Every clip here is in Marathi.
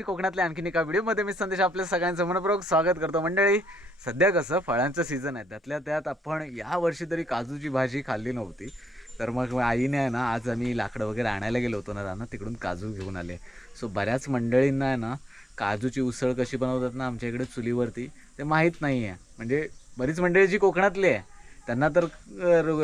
मंडळी कोकणातल्या आणखीन एका व्हिडिओमध्ये मी संदेश आपल्या सगळ्यांचं मनपूर्वक स्वागत करतो. मंडळी सध्या कसं फळांचं सीझन आहे. त्यातल्या त्यात आपण या वर्षी तरी काजूची भाजी खाल्ली नव्हती. तर मग आईने आहे ना आज आम्ही लाकडं वगैरे आणायला गेलो होतो ना रानं तिकडून काजू घेऊन आले. सो बऱ्याच मंडळींना आहे ना काजूची उसळ कशी बनवतात ना आमच्या इकडे चुलीवरती ते माहीत नाही आहे म्हणजे बरीच मंडळी जी कोकणातली आहे त्यांना तर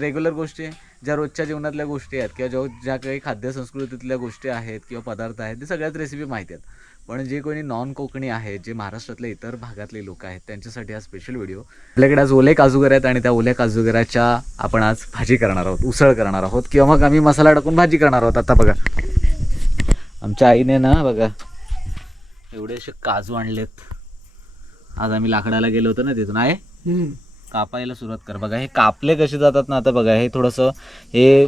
रेग्युलर गोष्टी ज्या रोजच्या जीवनातल्या गोष्टी आहेत किंवा ज्या ज्या काही खाद्यसंस्कृतीतल्या गोष्टी आहेत किंवा पदार्थ आहेत ते सगळ्याच रेसिपी माहिती आहेत. पण जे कोणी नॉन कोकणी आहेत जे महाराष्ट्रातल्या इतर भागातले लोक आहेत त्यांच्यासाठी हा स्पेशल व्हिडिओ आपल्याकडे आज ओले काजूगर आहेत आणि त्या ओल्या काजूगराच्या आपण आज भाजी करणार आहोत उसळ करणार आहोत किंवा मग आम्ही मसाला टाकून भाजी करणार आहोत. आता बघा. आमच्या आईने ना बघा एवढे असे काजू आणलेत. आज आम्ही लाकडाला गेलो होतो ना तिथून. आहे? कापायला सुरुवात कर. बघा हे कापले कसे जातात ना आता बघा. हे थोडंसं हे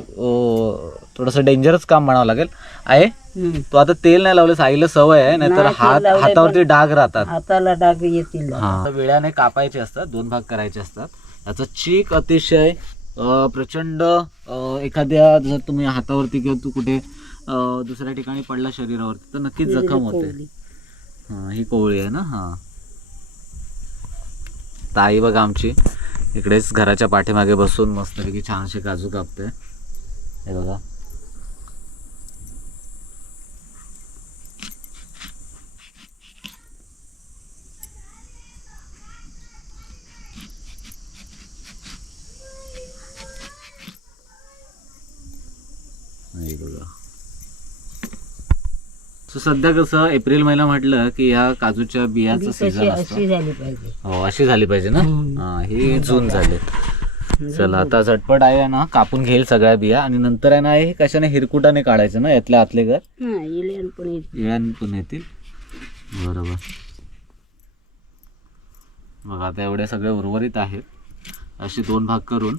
थोडंसं डेंजरस काम म्हणावं लागेल. आहे? तो आता तेल नाही लावलं आईला सवय आहे नाहीतर नाही, तेल हात लावलंय हातावरती डाग राहतात. हाताला डाग येतील. वेळाने कापायचे असतात दोन भाग करायचे असतात. याचा चीक अतिशय अं, प्रचंड अं, एखाद्या जर तुम्ही हातावरती किंवा तू कुठे अं, दुसऱ्या ठिकाणी पडला शरीरावरती तर नक्कीच जखम होते. हा ही कोवळी आहे ना हा. ताई बघा आमची इकडेच घराच्या पाठीमागे बसून मस्तपैकी छानसे काजू कापते. हे बघा. हे बघा. So, सध्या कसं एप्रिल महिना म्हटलं की या काजूच्या बियाचं सीझन असतं अशी झाली पाहिजे. हो अशी झाली पाहिजे ना. हा हे जून झाले. चला आता झटपट आहे ना कापून घेईल सगळ्या बिया. आणि नंतर आहे ना हे कशाने हिरकुटाने काढायचं ना यातल्या आतले घर? हा. इळ्यान पण येतील बरोबर. मग आता एवढे सगळे उर्वरित आहेत. असे दोन भाग करून.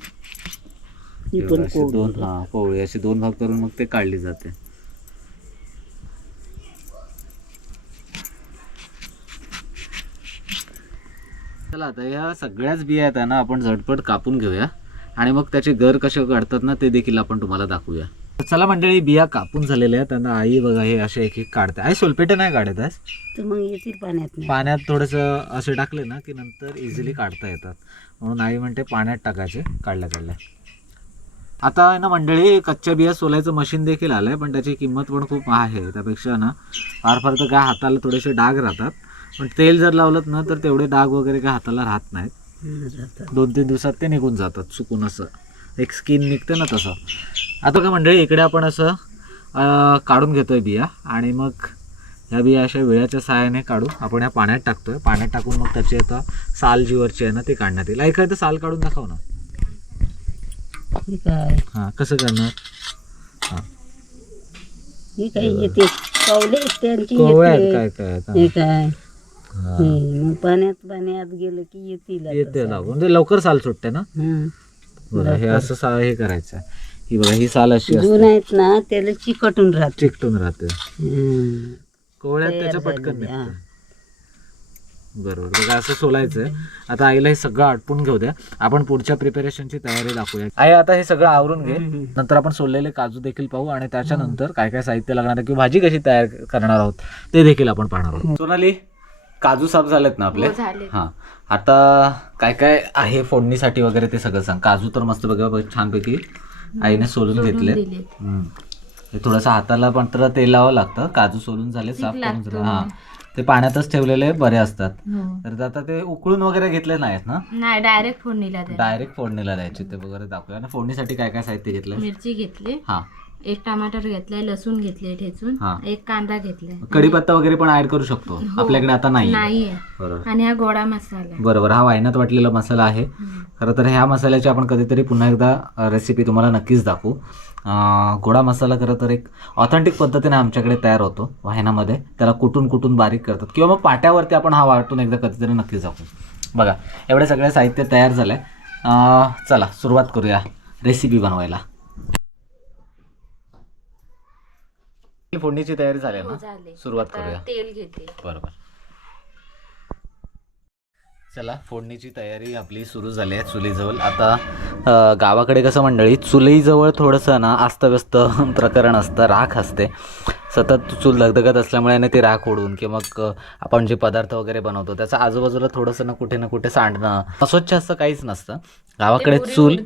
ही पण असे कोवळी. दोन हा कोवळी. असे दोन भाग करून मग ते काढली जाते. चला आता या सगळ्याच बिया आहेत ना आपण झटपट कापून घेऊया. आणि मग त्याचे गर कसे काढतात ना ते देखील आपण तुम्हाला दाखवूया. तर चला मंडळी बिया कापून झालेल्या आहेत त्यांना आई बघा हे असे एक एक काढते. आई सोलपेटे नाही काढत तर मग येतील पाण्यात. पाण्यात थोडंसं असे टाकले ना की नंतर इझिली काढता येतात. म्हणून आई म्हणते पाण्यात टाकायचे काढल्या काढल्या. आता आहे ना मंडळी कच्च्या बिया सोलायचं मशीन देखील आलं आहे पण त्याची किंमत पण खूप आहे. त्यापेक्षा ना फार फार तर काय हाताला थोडेसे डाग राहतात. पण तेल जर लावलं ना तर तेवढे डाग वगैरे काय हाताला राहत नाहीत. दोन तीन दिवसात ते निघून जातात चुकून असं. एक स्किन निघते ना तसं. आता काय मंडळी इकडे आपण असं काढून घेतोय बिया. आणि मग ह्या बिया अशा वेळाच्या सहाय्याने काढू. आपण ह्या पाण्यात टाकतोय. पाण्यात टाकून मग त्याची आता साल जी वरची आहे ना ती काढण्यात येईल. ऐकायचं तर साल काढून दाखव ना. ही काय हां कसं करणार? हां. काय येते कवले त्यांची कोवळ्या आहेत येते काय काय आता? हे काय हां. हे, मग पाण्यात पाण्यात गेलं की येतील आता येते म्हणजे लवकर साल सुटते ना? हं. बरं हे असं सा हे करायचं ही बघा ही साल अशी जून आहेत ना त्याला चिकटून राहते. चिकटून राहते. हं. कोवळ्यात तयार त्याच्या पटकन झालेली, निघते. बरोबर. बघा असं सोलायचं. आहे आता आईला हे सगळं आटपून घेऊ द्या. आपण पुढच्या प्रिपरेशनची तयारी दाखवूया. आई आता हे सगळं आवरून घे. नंतर आपण सोललेले काजू देखील पाहू आणि त्याच्यानंतर काय काय साहित्य लागणार आहे किंवा भाजी कशी तयार करणार आहोत ते देखील आपण पाहणार आहोत. सोनाली काजू साफ झालेत ना आपले? हा आता काय काय आहे फोडणीसाठी वगैरे ते सगळं सांग. काजू तर मस्त बघा छानपैकी आईने सोलून घेतले. हे थोडंसं हाताला पण तर तेल लावावं लागतं. काजू सोलून झाले साफ करून झाले हा. ते पाण्यातच ठेवलेले बरे असतात. तर आता ते उकळून वगैरे घेतले नाहीत ना? नाही डायरेक्ट फोडणीला डायरेक्ट फोडणीला द्यायचे ते वगैरे दाखवूया. आणि फोडणीसाठी काय काय साहित्य घेतलंय? मिरची घेतली. हा. एक टमाटर घेतलाय लसूण घेतले ठेचून हा. एक कांदा घेतलाय. कढीपत्ता वगैरे पण ऍड करू शकतो. आपल्याकडे आता नाही नाहीये. बरोबर. आणि हा गोडा मसाला. बरोबर. हा वायनात वाटलेला मसाला आहे. खरं तर ह्या मसाल्याची आपण कधीतरी पुन्हा एकदा रेसिपी तुम्हाला नक्कीच दाखवू. अं, गोडा मसाला खरं तर एक ऑथेंटिक पद्धतीने आमच्याकडे तयार होतो वाहिनामध्ये त्याला कुटून कुटून बारीक करतात किंवा मग पाट्यावरती आपण हा वाटून एकदा कधीतरी नक्कीच दाखवू. बघा एवढे सगळे साहित्य तयार झालंय. अं, चला सुरुवात करूया रेसिपी बनवायला. फोडणीची तयारी झाली आहे ना? झाले. सुरुवात आता करूया. तेल घेते. बरोबर. चला फोडणीची तयारी आपली सुरू झाली आहे चुलीजवळ. आता अ, गावाकडे कसं मंडळी चुलीजवळ थोडंसं ना अस्तव्यस्त प्रकरण असतं राख असते. सतत चूल धगधगत असल्यामुळे ना ती राख ओढून किंवा मग आपण जे पदार्थ वगैरे बनवतो त्याचं आजूबाजूला थोडंसं ना कुठे ना कुठे सांडणं अस्वच्छ असं काहीच नसतं. गावाकडे चूल.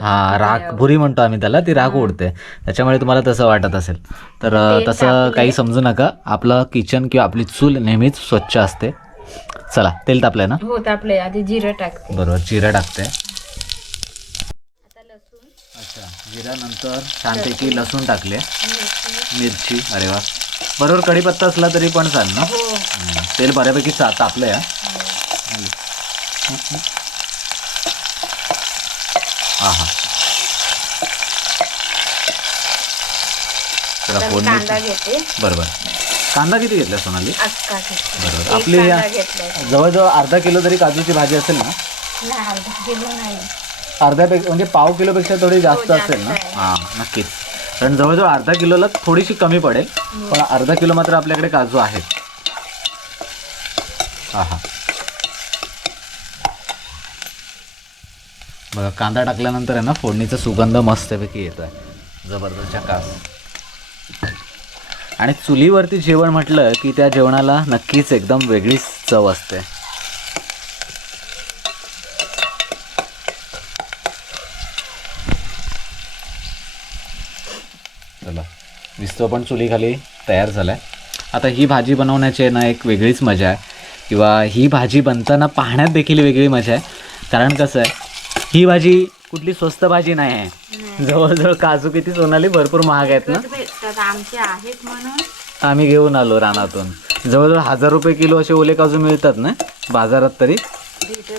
हा राख भुरी म्हणतो आम्ही त्याला ती राख ओढते. त्याच्यामुळे तुम्हाला तसं वाटत असेल. तर तसं. काही समजू नका. आपलं किचन किंवा आपली चूल नेहमीच स्वच्छ असते. चला तेल तापलंय ना? हो तापले आधी जिरं टाकते. बरोबर जिरा टाकते. जिऱ्यानंतर छानपैकी लसूण टाकले. मिरची अरे वा. बरोबर कढीपत्ता असला तरी पण चालेल ना? हो. तेल बऱ्यापैकी चा तापलं या हा हा चला बरोबर. कांदा किती घेतला सोनाली? बरोबर. आपली जवळजवळ अर्धा किलो तरी काजूची भाजी असेल ना? अर्ध्यापेक्षा म्हणजे पाव किलोपेक्षा थोडी जास्त हो, असेल ना. हां नक्कीच. कारण जवळजवळ अर्धा किलोला थोडीशी कमी पडेल पण अर्धा किलो मात्र आपल्याकडे काजू आहेत हा हा बघा कांदा टाकल्यानंतर आहे ना फोडणीचा सुगंध मस्तपैकी येतो आहे जबरदस्त कास आणि चुलीवरती जेवण म्हटलं की त्या जेवणाला नक्कीच एकदम वेगळीच चव असते चला दिसतो पण चुलीखाली तयार झाला आहे आता ही भाजी बनवण्याची ना एक वेगळीच मजा आहे. किंवा ही भाजी बनताना पाहण्यात देखील वेगळी मजा आहे. कारण कसं आहे ही भाजी कुठली स्वस्त भाजी नाही आहे. जवळजवळ काजू किती सोनाली भरपूर महाग आहेत ना. आमचे आहेत म्हणून. आम्ही घेऊन आलो रानातून. जवळजवळ हजार रुपये किलो असे ओले काजू मिळतात ना बाजारात तरी.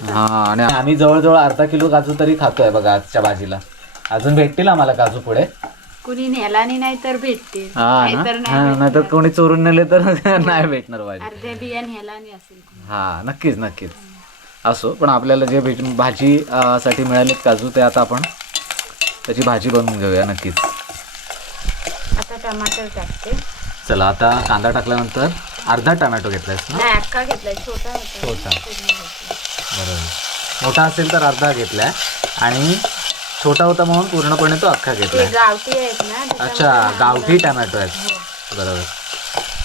हां आणि आम्ही जवळजवळ अर्धा किलो काजू तरी खातोय बघा आजच्या भाजीला. अजून भेटतील आम्हाला काजू पुढे. कुणी नेलानी नाही तर भेटतील. हा ना? नाही नाहीतर कोणी चोरून नेले तर नाही भेटणार भाजी. अर्ध्या बिया नेलानी असेल हा नक्कीच नक्कीच. असो पण आपल्याला जे भेट भाजी अं, साठी मिळालेत काजू ते आता आपण त्याची भाजी बनवून घेऊया नक्कीच. आता टमाटर टाकते. चला आता कांदा टाकल्यानंतर अर्धा टमॅटो घेतलायस ना? नाही घेतलाय छोटा होता छोटा. बरोबर. मोठा असेल तर अर्धा घेतलाय. आणि छोटा होता म्हणून पूर्णपणे तो अख्खा ते घेतलाय गावठी आहेत ना त्याच्यामुळे अच्छा गावठी टमॅटो आहेत. हो. बरोबर.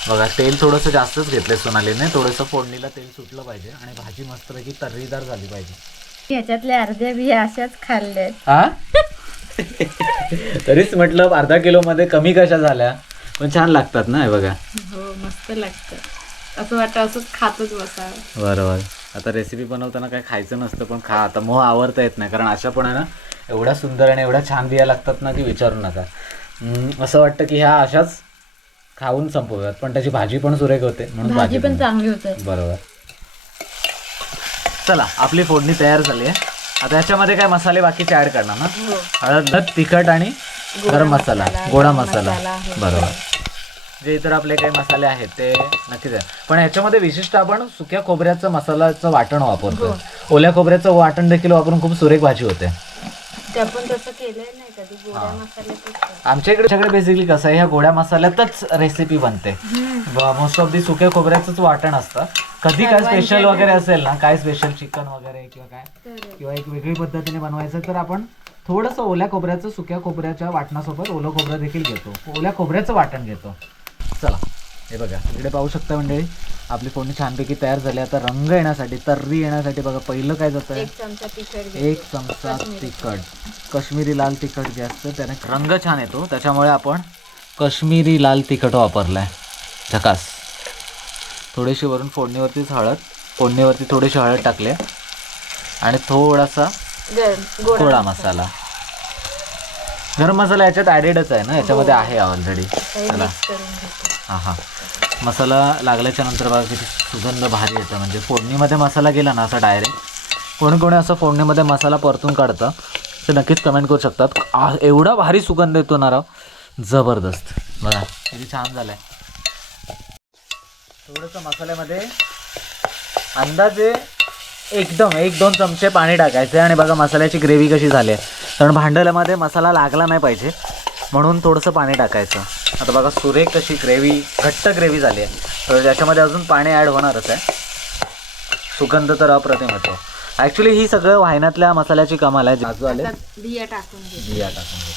बघा तेल थोडंसं जास्तच घेतलंय सोनालीने. थोडंसं फोडणीला तेल सुटलं पाहिजे आणि भाजी मस्तपैकी तर्रीदार झाली पाहिजे. ह्याच्यातल्या अर्ध्या बिया अशाच खाल्ल्यात हा तरीच म्हटलं अर्धा किलो मध्ये कमी कशा झाल्या. पण छान लागतात ना हे बघा. हो मस्त लागतं. असं वाटतं असंच खातच बसावं. बरोबर. आता रेसिपी बनवताना काय खायचं नसतं पण खा. आता मोह आवडता येत नाही. कारण अशा पण आहे ना एवढ्या सुंदर आणि एवढ्या छान बिया लागतात ना की विचारू नका. असं वाटतं की ह्या अशाच खाऊन संपवूयात. पण त्याची भाजी पण सुरेख होते म्हणून भाजी पण. चांगली होते. बरोबर. चला आपली फोडणी तयार झाली आहे. आता याच्यामध्ये काय मसाले बाकीचे ऍड करणार ना? हो. हळद तिखट आणि गरम मसाला. गोडा मसाला. बरोबर. जे इतर आपले काही मसाले आहेत ते नक्कीच आहे. पण ह्याच्यामध्ये विशिष्ट आपण सुक्या खोबऱ्याचं मसाल्याचं वाटण वापरतो हो. ओल्या खोबऱ्याचं वाटण देखील वापरून खूप सुरेख भाजी होते. ते आपण तसं केलंय नाही कधी गोड्या मसाल्यातच आमच्या इकडे सगळे बेसिकली कसं आहे ह्या गोड्या मसाल्यातच रेसिपी बनते. मोस्ट ऑफ दी सुक्या खोबऱ्याचंच वाटण असतं. कधी काय स्पेशल वगैरे असेल ना काय स्पेशल चिकन वगैरे किंवा काय किंवा एक वेगळी पद्धतीने बनवायचं तर आपण थोडंसं ओल्या खोबऱ्याचं सुक्या खोबऱ्याच्या वाटणासोबत ओलं खोबरं देखील घेतो. ओल्या खोबऱ्याचं वाटण घेतो. चला हे बघा. इकडे पाहू शकता मंडळी आपली फोडणी छानपैकी तयार झाली. आता रंग येण्यासाठी तर्री येण्यासाठी बघा पहिलं काय जातं एक चमचा तिखट घे एक चमचा तिखट. काश्मीरी लाल तिखट जे असतं त्याने रंग छान येतो. त्याच्यामुळे आपण काश्मीरी लाल तिखट वापरलाय. झकास. थोडीशी वरून फोडणीवरतीच हळद फोडणीवरती थोडीशी हळद टाकले. आणि थोडासा गोडा मसाला. गरम मसाला याच्यात ॲडेडच आहे ना? याच्यामध्ये आहे ऑलरेडी चला. मिक्स करून घेते. हां हां मसाला लागल्याच्या नंतर बघा किती सुगंध भारी येतं. म्हणजे फोडणीमध्ये मसाला गेला ना असा डायरेक्ट कोणी कोणी असं फोडणीमध्ये मसाला परतून काढतं ते नक्कीच कमेंट करू शकतात. आ, एवढा भारी सुगंध येतो ना राव. जबरदस्त. बघा किती छान झालं आहे थोडंसं मसाल्यामध्ये अंदाजे एकदम एक दोन चमचे पाणी टाकायचे आणि बघा मसाल्याची ग्रेव्ही कशी झाली आहे. कारण भांडल्यामध्ये मसाला लागला नाही पाहिजे. म्हणून थोडंसं पाणी टाकायचं. आता बघा सुरेख कशी ग्रेव्ही घट्ट ग्रेव्ही झाली आहे. तर याच्यामध्ये अजून पाणी ॲड होणारच आहे. सुगंध तर अप्रतिम होतो ॲक्च्युली ही सगळं वाहिन्यातल्या मसाल्याची कमाल आहे. आले बिया टाकून बिया टाकून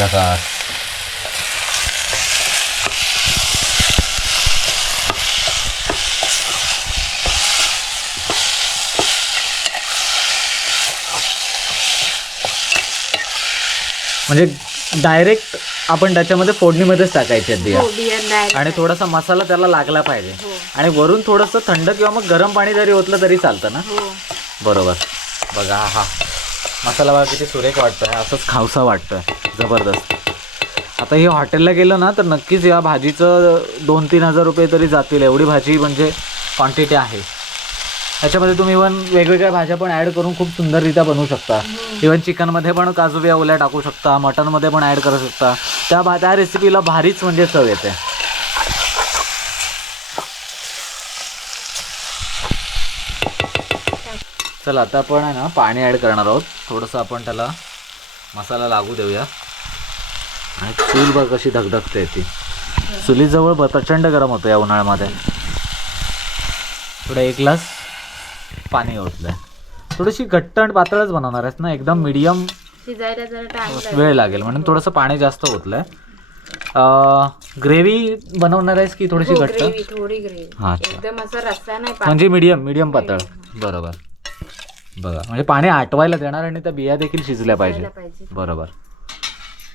झकास म्हणजे डायरेक्ट आपण त्याच्यामध्ये फोडणीमध्येच टाकायचे आहेत बिया. हो. आणि थोडासा मसाला त्याला लागला पाहिजे. हो. आणि वरून थोडंसं थंड किंवा मग गरम पाणी जरी ओतलं तरी चालतं ना? हो. बरोबर. बघा हा. मसाला बघा किती सुरेख वाटतोय असंच खावसा वाटतोय जबरदस्त. आता हे हॉटेलला गेलं ना तर नक्कीच या भाजीचं दोन तीन हजार रुपये तरी जातील. एवढी भाजी म्हणजे क्वांटिटी आहे. त्याच्यामध्ये तुम्ही इवन वेगवेगळ्या भाज्या पण ॲड करून खूप सुंदररित्या बनवू शकता. इवन चिकनमध्ये पण काजू बिया ओल्या टाकू शकता मटनमध्ये पण ॲड करू शकता. त्या भा त्या रेसिपीला भारीच म्हणजे चव येते. चला आता आपण आहे ना पाणी ॲड करणार आहोत. थोडंसं आपण त्याला मसाला लागू देऊया. आणि चूल बघ कशी धगधगते ती. चुलीजवळ ब प्रचंड गरम होतं या उन्हाळ्यामध्ये. थोडं एक ग्लास पाणी ओतलंय. थोडीशी घट्ट आणि पातळच बनवणार आहेस ना? एकदम मिडियम वेळ लागेल. म्हणून थोडंसं पाणी जास्त ओतलंय. ग्रेव्ही बनवणार आहेस की थोडीशी घट्ट? हा नाही पातळ. म्हणजे मीडियम मीडियम पातळ बरोबर. बघा. म्हणजे पाणी आटवायला देणार आणि त्या बिया देखील शिजल्या पाहिजे बरोबर.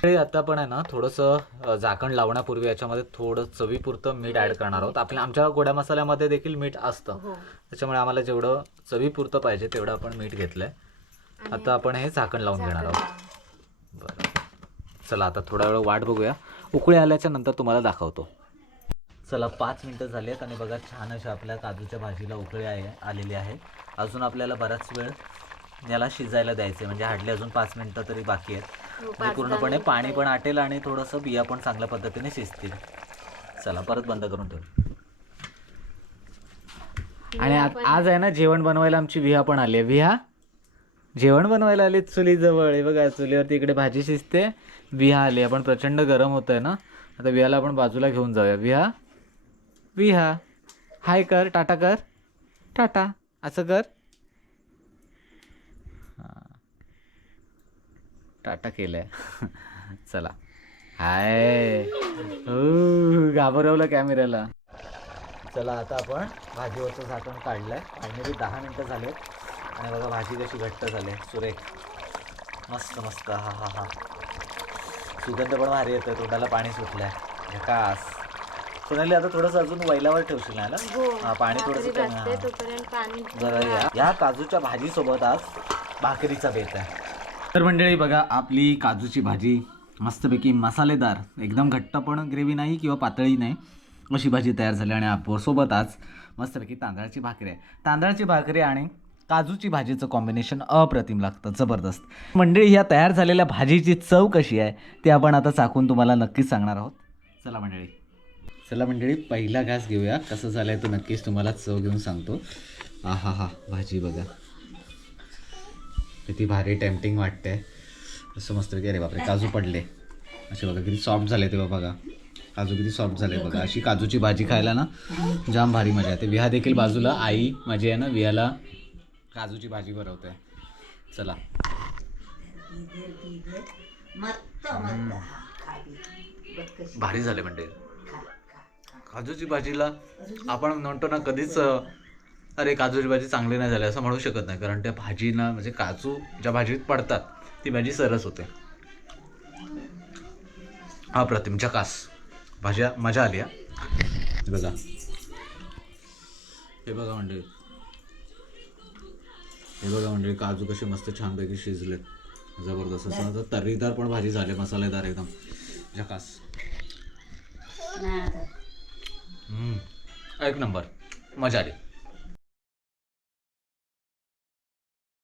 हे आता पण आहे ना थोडंसं झाकण लावण्यापूर्वी याच्यामध्ये थोडं चवीपुरतं मीठ ॲड करणार आहोत. आपल्या आमच्या गोड्या मसाल्यामध्ये देखील मीठ असतं. हो. त्याच्यामुळे आम्हाला जेवढं चवीपुरतं पाहिजे तेवढं आपण मीठ घेतलंय. आता आपण हे झाकण लावून घेणार आहोत. बरं. चला आता थोडा वेळ वाट बघूया. उकळी आल्याच्यानंतर तुम्हाला दाखवतो. चला पाच मिनटं झाली आहेत आणि बघा छान अशा आपल्या काजूच्या भाजीला उकळी आहे आलेली आहे. अजून आपल्याला बराच वेळ याला शिजायला द्यायचे म्हणजे हार्डली अजून पाच मिनटं तरी बाकी आहेत. हो, म्हणजे पूर्णपणे पाणी पण आटेल आणि थोडंसं बिया पण चांगल्या पद्धतीने शिजतील. चला परत बंद करून ठेव. आणि आज आज आहे ना जेवण बनवायला आमची विहा पण आली आहे. विहा? जेवण बनवायला आली चुलीजवळ. हे बघा चुलीवरती इकडे भाजी शिजते विहा आली आपण प्रचंड गरम होत आहे ना आता विहाला आपण बाजूला घेऊन जाऊया. विहा? विहा हाय कर टाटा कर. टाटा. असं कर. टाटा केलंय. चला. हाय. हो, घाबरवलं कॅमेऱ्याला. चला आता आपण भाजीवरचं झाकण काढलंय. फायनली दहा मिनटं झाले आणि बघा भाजी कशी घट्ट झाली. आहे सुरेख. मस्त मस्त. हा हा हा. सुगंध पण भारी येतोय. तोंडाला पाणी सुटलंय. झकास. सोनाली आता थोडंसं अजून वैलावर ठेवशील ना हो. हा पाणी थोडंसं रात्री कमी भाजते हा. तोपर्यंत पाणी जरा या. या काजूच्या भाजीसोबत आज भाकरीचा बेत आहे. तर मंडळी बघा आपली काजूची भाजी मस्तपैकी मसालेदार एकदम घट्ट पण ग्रेव्ही नाही किंवा पातळी नाही अशी भाजी तयार झाली आणि आप- सोबत आज मस्तपैकी तांदळाची भाकरी आहे. तांदळाची भाकरी आणि काजूची भाजीचं कॉम्बिनेशन अप्रतिम लागतं जबरदस्त. मंडळी ह्या तयार झालेल्या भाजीची चव कशी आहे ते आपण आता चाकून तुम्हाला नक्कीच सांगणार आहोत. चला मंडळी. चला मंडळी पहिला घास घेऊया. कसं झालं आहे तो नक्कीच तुम्हाला चव घेऊन सांगतो. आ हा हा भाजी बघा. किती भारी टेम्पटिंग वाटते असं मस्त अरे बापरे काजू पडले. असे बघा किती सॉफ्ट झाले ते बघा. काजू किती सॉफ्ट झाले बघा. अशी काजूची भाजी खायला ना जाम भारी मजा येते. विहा देखील बाजूला. आई माझी आहे ना विहाला काजूची भाजी बनवते चला. भारी झाले म्हणजे काजूची भाजीला आपण म्हणतो ना कधीच अरे काजूची भाजी चांगली नाही झाली असं म्हणू शकत नाही. कारण त्या भाजीना म्हणजे काजू ज्या भाजीत पडतात ती भाजी सरस होते. हा प्रतिम झकास भाज्या मजा आली हा. बघा. हे बघा मंडळी. हे बघा मंडळी काजू कसे मस्त छानपैकी शिजले जबरदस्त. असं तर्रीदार पण भाजी झाली मसालेदार एकदम. झकास. एक नंबर. मजा आली.